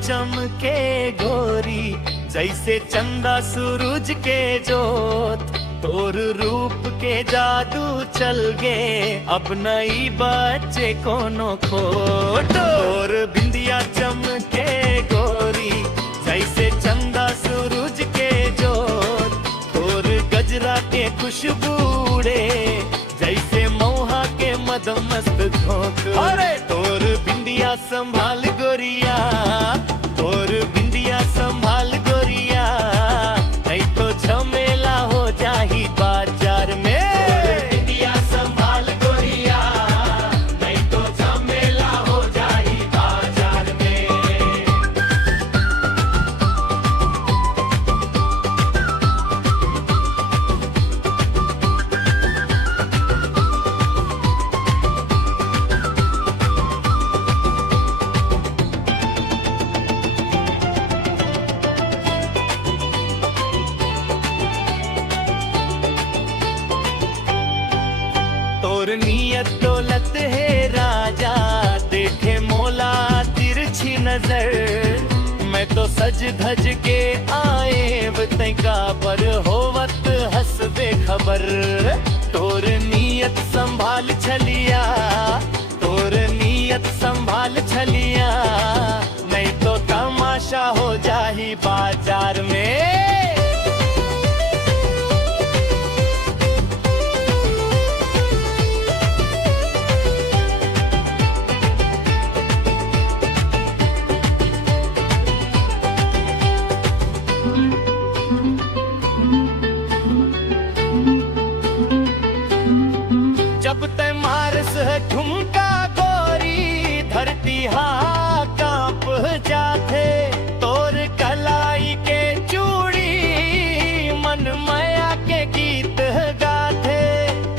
चमके गोरी, जैसे चंदा सूरज के जोत। तोर रूप के जादू चल गे, अब नई बच्चे कोनो खोट। तोर बिंदिया चमके गोरी, जैसे चंदा सूरज के जोत। तोर गजरा के खुशबूड़े, जैसे मौहा के मदमस्त झोंक। अरे तोर बिंदिया संभाल गोरिया, तोर बिंदिया संभाल गोरिया, नहीं तो झमेला हो जाही बाजार में। तोर बिंदिया संभाल गोरिया, नहीं तो झमेला हो जाही बाजार में। तोर नियत दौलत है राजा, देखे मौला तिरछी नजर। मैं तो सज धज के आए तैका पर होवत हंस बेखबर। तोर नियत संभाल छलिया, तोर नियत संभाल छलिया, नहीं तो तमाशा हो जाही बाजार में। जब ते मारस ठुमका गोरी, धरती हा कांप जाथे। तोर कलाई के चूड़ी, मन माया के गीत गाथे।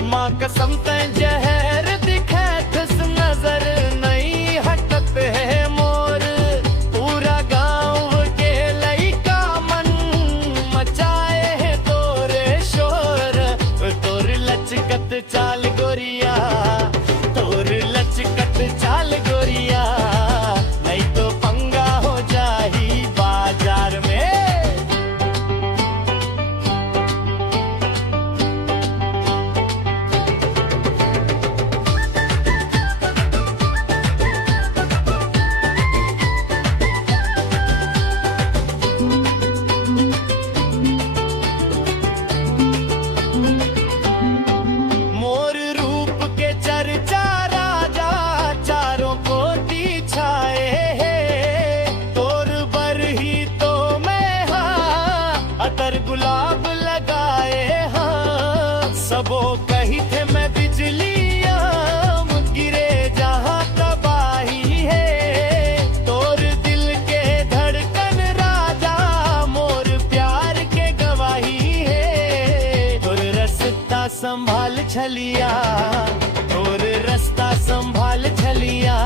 माँ कसम ते जहर दिखे थस, नजर नहीं हटत है मोर। पूरा गांव के लइका मन मचाए है तोरे शोर। तोर लचकत चाल गोरिया, तोर लचकत चाल गोरिया, नहीं तो पंगा हो जाही बाजार में। मोर रूप के चर्चा राजा, चारों कोटि छाए है। तोर बरही तो मैं हाँ, अतर गुलाब लगाए हाँ। सबो कही थे मैं बिजलियां, गिरे जहाँ तबाही है। तोर दिल के धड़कन राजा, मोर प्यार के गवाही है। तोर रास्ता संभाल छलिया, तोर रास्ता संभाल छलिया।